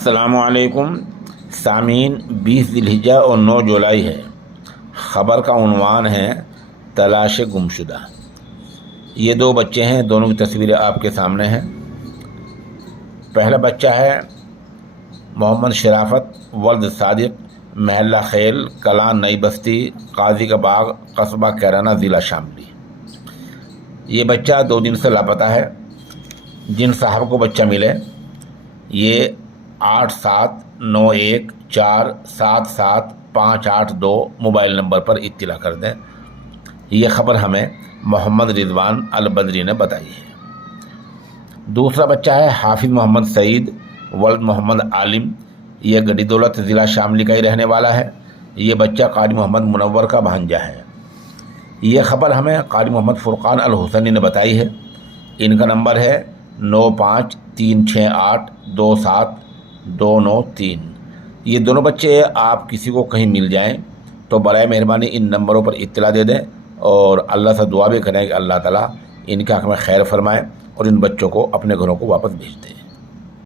السلام علیکم سامعین، 20 ذی الحجہ اور 9 جولائی ہے۔ خبر کا عنوان ہے تلاش گمشدہ۔ یہ 2 بچے ہیں، دونوں کی تصویریں آپ کے سامنے ہیں۔ پہلا بچہ ہے محمد شرافت ولد صادق، محلہ خیل، کلان نئی بستی، قاضی کا باغ، قصبہ کیرانہ، ضلع شاملی۔ یہ بچہ 2 دن سے لاپتہ ہے۔ جن صاحب کو بچہ ملے یہ 8791477582 موبائل نمبر پر اطلاع کر دیں۔ یہ خبر ہمیں محمد رضوان البدری نے بتائی ہے۔ دوسرا بچہ ہے حافظ محمد سعید ولد محمد عالم، یہ گڑی دولت ضلع شاملی کا ہی رہنے والا ہے۔ یہ بچہ قاری محمد منور کا بھانجا ہے۔ یہ خبر ہمیں قاری محمد فرقان الحسنی نے بتائی ہے۔ ان کا نمبر ہے 9536827293۔ یہ دونوں بچے آپ کسی کو کہیں مل جائیں تو برائے مہربانی ان نمبروں پر اطلاع دے دیں اور اللہ سے دعا بھی کریں کہ اللہ تعالیٰ ان کے حق میں خیر فرمائے اور ان بچوں کو اپنے گھروں کو واپس بھیج دیں۔